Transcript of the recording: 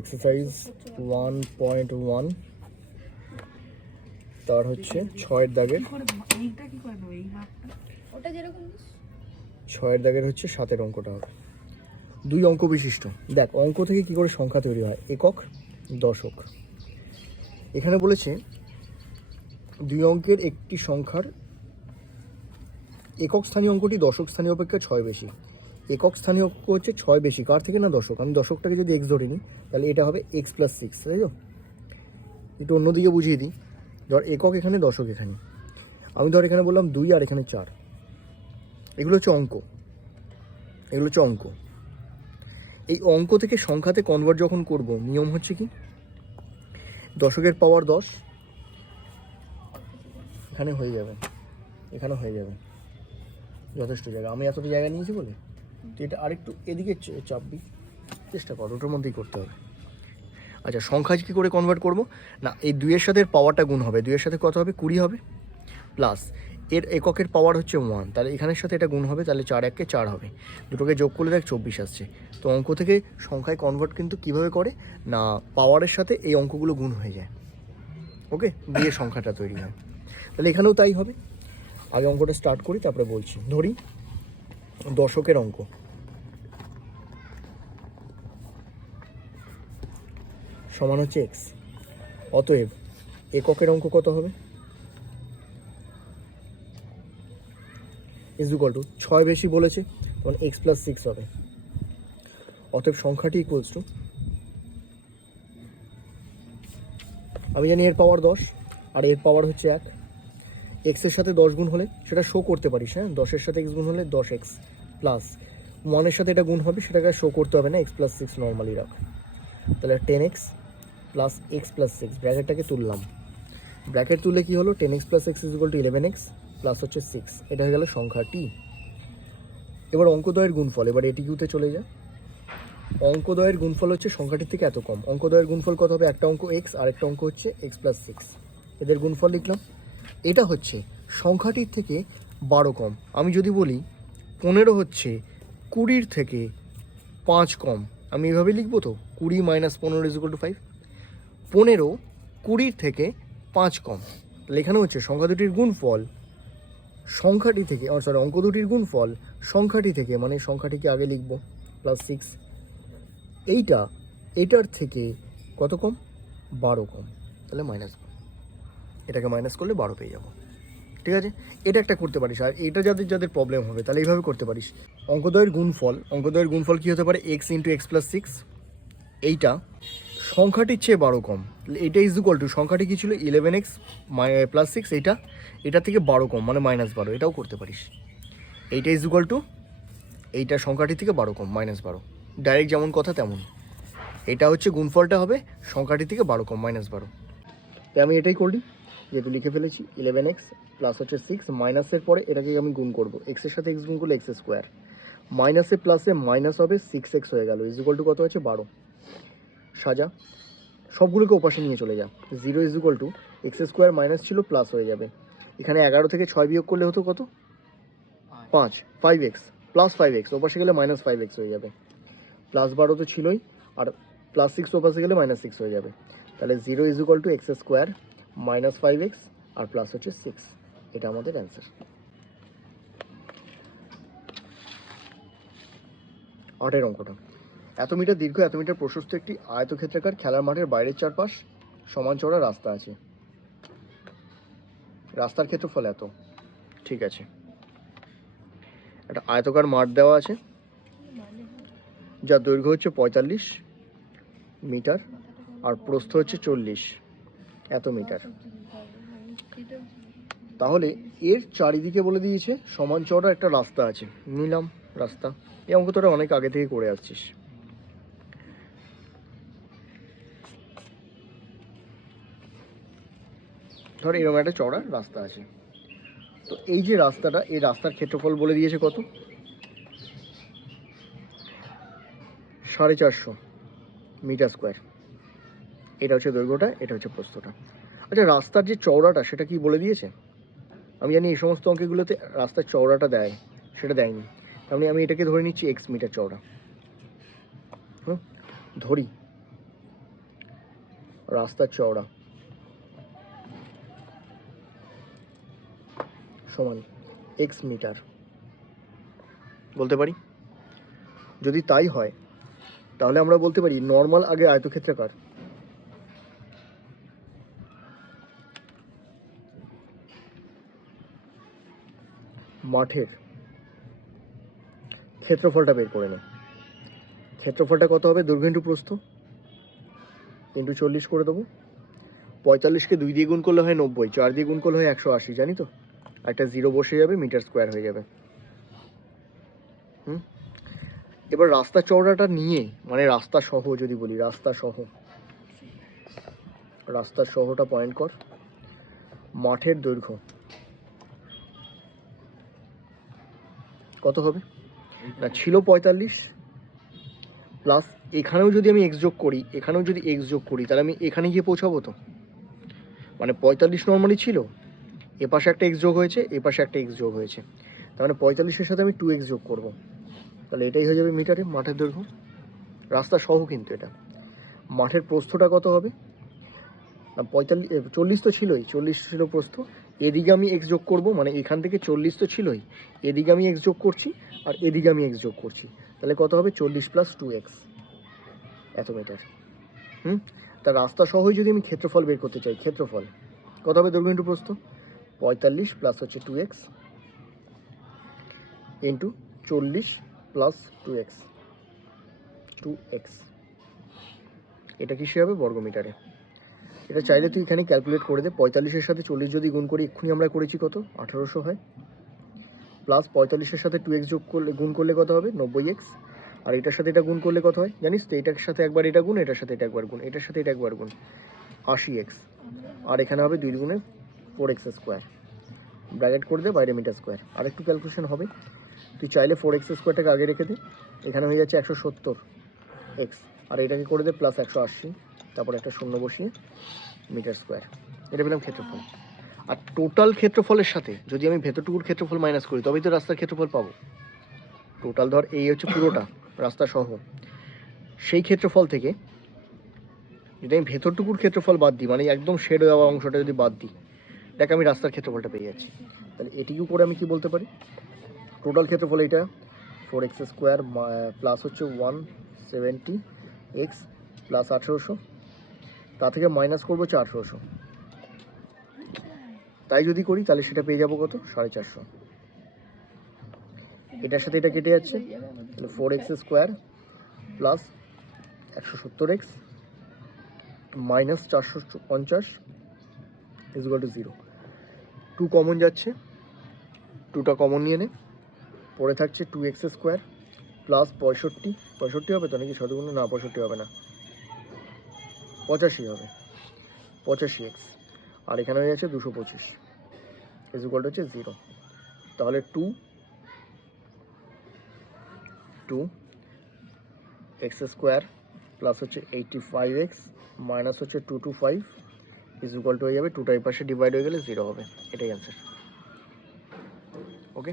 Exercise 1.1 তার হচ্ছে 6 দাগের, 6 দাগের হচ্ছে 7 অঙ্কটা হবে। 2 অঙ্ক বিশিষ্ট। দেখ অঙ্ক থেকে কি করে সংখ্যা তৈরি হয়, একক দশক। এখানে বলেছে 2 অঙ্কের একটি সংখ্যার একক স্থানীয় অঙ্কটি দশক স্থানীয় অপেক্ষা 6 বেশি। একক স্থানীয় অঙ্ক হচ্ছে 6 বেশি কার থেকে না দশক। আমি দশকটাকে যদি এক্স ধরে নিই তাহলে এটা হবে এক্স প্লাস 6, তাই তো? একটু অন্যদিকে বুঝিয়ে দিই। ধর একক এখানে, দশক এখানে। আমি ধর এখানে বললাম 2 আর এখানে 4। এগুলো হচ্ছে অঙ্ক, এগুলো হচ্ছে অঙ্ক। এই অঙ্ক থেকে সংখ্যাতে কনভার্ট যখন করব, নিয়ম হচ্ছে কি, দশকের পাওয়ার 10 এখানে হয়ে যাবে, এখানে হয়ে যাবে, যথেষ্ট জায়গা। আমি এতটা জায়গা নিয়েছি বলে তো এটা আরেকটু এদিকে চাপবি, চেষ্টা কর, ওটার মধ্যেই করতে হবে। আচ্ছা, সংখ্যা কী করে কনভার্ট করব না, এই 2-এর সাথে পাওয়ারটা গুণ হবে। 2-এর সাথে কত হবে, 20 হবে, প্লাস এর এককের পাওয়ার হচ্ছে 1, তাহলে এখানের সাথে এটা গুণ হবে, তাহলে 4 1 4 হবে। দুটোকে যোগ করলে দেখ 24 আসছে। তো অঙ্ক থেকে সংখ্যায় কনভার্ট কিন্তু কীভাবে করে না, পাওয়ারের সাথে এই অঙ্কগুলো গুণ হয়ে যায়, ওকে, দিয়ে সংখ্যাটা তৈরি হয়। তাহলে এখানেও তাই হবে। আগে অঙ্কটা স্টার্ট করি, তারপরে বলছি। ধরি দশকের অঙ্ক, সমান হচ্ছে এক্স। অতএব এককের অঙ্ক কত হবে, ইজ ইকুয়াল টু 6 বেশি বলেছে তখন এক্স প্লাস 6 হবে। অতএব সংখ্যাটি ইকুয়ালস টু, আমি জানি এর পাওয়ার 10 আর এর পাওয়ার হচ্ছে 1। এক্সের সাথে 10 গুণ হলে সেটা শো করতে পারিস, হ্যাঁ, 10-এর সাথে এক্স গুণ হলে 10x, প্লাস 1-এর সাথে এটা গুণ হবে, সেটাকে শো করতে হবে না, এক্স প্লাস 6 নর্মালি রাখ। তাহলে 10x প্লাস এক্স প্লাস 6, ব্র্যাকেটটাকে তুললাম। ব্র্যাকেট তুললে কি হলো, 10x plus x is equal two 11x plus হচ্ছে 6। এটা হয়ে গেল সংখ্যাটি। এবার অঙ্কদ্বয়ের গুণফল, এবার এটিকিউতে চলে যায়। অঙ্কদ্বয়ের গুণফল হচ্ছে সংখ্যাটির থেকে এত কম। অঙ্কদ্বয়ের গুণফল কত হবে, একটা অঙ্ক এক্স আর একটা অঙ্ক হচ্ছে এক্স প্লাস 6, এদের গুণফল লিখলাম। এটা হচ্ছে সংখ্যাটির থেকে 12 কম। আমি যদি বলি 15 হচ্ছে 20-র থেকে 5 কম, আমি এভাবে লিখবো তো, 20 মাইনাস 15 ইজ ইকুয়াল টু 5। 15 20-র থেকে 5 কম, লেখানো হচ্ছে সংখ্যা দুটির গুণফল সংখ্যাটি থেকে, অঙ্ক দুটির গুণফল সংখ্যাটি থেকে, মানে সংখ্যাটিকে আগে লিখব প্লাস 6, এটার থেকে কত কম, 12 কম, তাহলে মাইনাস, এটাকে মাইনাস করলে 12 পেয়ে যাবো। ঠিক আছে, এটা একটা করতে পারিস। আর এটা যাদের যাদের প্রবলেম হবে তাহলে এইভাবে করতে পারিস। অঙ্কদ্বয়ের গুণফল কী হতে পারে, এক্স ইন্টু এক্স প্লাস 6, এইটা সংখ্যাটির চেয়ে 12 কম। এইটা ইজ ইকুয়াল টু, সংখ্যাটি কী ছিল 11x প্লাস 6, এটা থেকে 12 কম মানে -12, এটাও করতে পারিস। এইটা ইজ ইকুয়াল টু, এইটা সংখ্যাটি থেকে 12 কম -12, ডাইরেক্ট যেমন কথা তেমন। এটা হচ্ছে গুণফলটা হবে সংখ্যাটি থেকে 12 কম -12। তাই আমি এটাই করলি, যেহেতু লিখে ফেলেছি 11x প্লাস হচ্ছে 6, মাইনাসের পরে এটাকে আমি গুণ করবো, এক্সের সাথে এক্স গুণ করলে এক্স স্কোয়ার, মাইনাসে প্লাসে মাইনাস হবে, 6x হয়ে গেল, ইজ ইকুয়াল টু কত আছে 12। সাজা, সবগুলোকে ওপাশে নিয়ে চলে যা, 0 is equal to X square minus ছিল প্লাস হয়ে যাবে। এখানে 11 থেকে 6 বিয়োগ করলে হতো কত, 5, 5x প্লাস 5x, ওপাশে গেলে মাইনাস 5x হয়ে যাবে, প্লাস 12 তো ছিলই, আর প্লাস 6 ওপাশে গেলে মাইনাস 6 হয়ে যাবে। তাহলে 0 is equal to X square minus 5x আর প্লাস হচ্ছে 6, এটা আমাদের অ্যান্সার। 8-এর অঙ্কটা, এত মিটার দীর্ঘ, এত মিটার প্রশস্ত একটি আয়তক্ষেত্রাকার খেলার মাঠের বাইরের চারপাশ সমান চওড়া রাস্তা আছে। রাস্তার ক্ষেত্রফল এত। ঠিক আছে, একটা আয়তকার মাঠ দেওয়া আছে যার দৈর্ঘ্য হচ্ছে 45 মিটার আর প্রস্থ হচ্ছে 40 এত মিটার। তাহলে এর চারিদিকে বলে দিয়েছে সমান চওড়া একটা রাস্তা আছে। নিলাম রাস্তা, এই অঙ্ক তোরা অনেক আগে থেকে করে আসছিস। ধর এরকম একটা চওড়া রাস্তা আছে, তো এই যে রাস্তাটা, এই রাস্তার ক্ষেত্রফল বলে দিয়েছে কত, 450 মিটার স্কোয়ার। এটা হচ্ছে দৈর্ঘ্যটা, এটা হচ্ছে প্রস্থটা। আচ্ছা, রাস্তার যে চওড়াটা সেটা কি বলে দিয়েছে? আমি জানি এই সমস্ত অঙ্কগুলোতে রাস্তার চওড়াটা দেয়, সেটা দেয়নি। তার মানে আমি এটাকে ধরে নিচ্ছি এক্স মিটার চওড়া। ধরি রাস্তার চওড়া সমান এক্স মিটার বলতে পারি। যদি তাই হয় তাহলে আমরা বলতে পারি নর্মাল আগে আয়তক্ষেত্রাকার, মাঠের ক্ষেত্রফলটা বের করে নে। ক্ষেত্রফলটা কত হবে? দৈর্ঘ্য ইন্টু প্রস্থ ইন্টু 40 করে দেবো। 45কে 2 দিয়ে গুণ করলে হয় 90, 4 দিয়ে গুণ করলে হয় 180, জানি তো। একটা জিরো বসে যাবে, মিটার স্কোয়ার হয়ে যাবে। এবার রাস্তা চওড়াটা নিয়ে, মানে রাস্তা সহ যদি বলি, রাস্তা সহটা পয়েন্ট কর। মাঠের দৈর্ঘ্য কত হবে? না, ছিল 45 প্লাস এখানেও যদি আমি এক্স যোগ করি, তাহলে আমি এখানে গিয়ে পৌঁছাবো তো। মানে 45 নর্মালি ছিল, এপাশে একটা এক্স যোগ হয়েছে, এপাশে একটা এক্স যোগ হয়েছে, তার মানে 45-এর সাথে আমি 2x যোগ করবো, তাহলে এটাই হয়ে যাবে মিটারে মাঠের দৈর্ঘ্য। রাস্তা সহ কিন্তু এটা। মাঠের প্রস্থটা কত হবে? না 40 তো ছিলই, 40 ছিল প্রস্থ, এদিকে আমি এক্স যোগ করবো, মানে এখান থেকে 40 তো ছিলই, এদিকে আমি এক্স যোগ করছি আর এদিকে আমি এক্স যোগ করছি, তাহলে কত হবে? 40 + 2x, এত মিটার। তার রাস্তা সহই যদি আমি ক্ষেত্রফল বের করতে চাই, ক্ষেত্রফল কত হবে? দৈর্ঘ্য ইন্টু প্রস্থ 45 প্লাস হচ্ছে 2x ইন্টু 40 প্লাস 2x, এটা কিসে হবে? বর্গমিটারে। এটা চাইলে তুই এখানে ক্যালকুলেট করে দে। 45-এর সাথে 40 যদি গুণ করি, এক্ষুনি আমরা করেছি কত? 1800 হয়, প্লাস 45-এর সাথে 2x যোগ করলে, গুণ করলে কত হবে? 90x, আর এটার সাথে এটা গুণ করলে কত হয় জানিস তো? এটার সাথে একবার এটা গুণ, এটার সাথে এটা একবার গুণ, এটার সাথে এটা একবার গুণ, 80x, আর এখানে হবে 2 গুণে 4x², ব্র্যাকেট করে দে, বাইরে মিটার স্কোয়ার। আর একটু ক্যালকুলেশন হবে, তুই চাইলে 4x² আগে রেখে দে, এখানে হয়ে যাচ্ছে 170x, আর এটাকে করে দে প্লাস 180, তারপর একটা শূন্য বসিয়ে মিটার স্কোয়ার। এটা পেলাম ক্ষেত্রফল। আর টোটাল ক্ষেত্রফলের সাথে যদি আমি ভেতরটুকুর ক্ষেত্রফল মাইনাস করি, তবেই তো রাস্তার ক্ষেত্রফল পাবো। টোটাল ধর এই হচ্ছে পুরোটা রাস্তা সহ, সেই ক্ষেত্রফল থেকে যদি আমি ভেতরটুকুর ক্ষেত্রফল বাদ দিই, মানে একদম শেড দেওয়া অংশটা যদি বাদ দিই, দেখ আমি রাস্তার ক্ষেত্রফলটা পেয়ে যাচ্ছি। তাহলে এটিকেও করে আমি কি বলতে পারি? টোটাল ক্ষেত্রফল এটা 4x² প্লাস হচ্ছে 170x প্লাস 1800, তা থেকে মাইনাস করবো 400, তাই যদি করি তাহলে সেটা পেয়ে যাবো কত? 450। এটার সাথে এটা কেটে যাচ্ছে, তাহলে 4x² plus 170x minus 450 = 0। 2 common যাচ্ছে, 2টা কমন নিয়ে নে, পড়ে থাকছে 2x² প্লাস 65 হবে তো নাকি? শতগুণ না, 65 হবে না, 85 হবে, 85x, আর এখানে হয়ে যাচ্ছে 225 হচ্ছে 0। তাহলে 2x² প্লাস হচ্ছে 85x মাইনাস হচ্ছে 225 হয়ে যাবে, 2টা এই পাশে ডিভাইড হয়ে গেলে 0 হবে। এটাই অ্যান্সার। ওকে।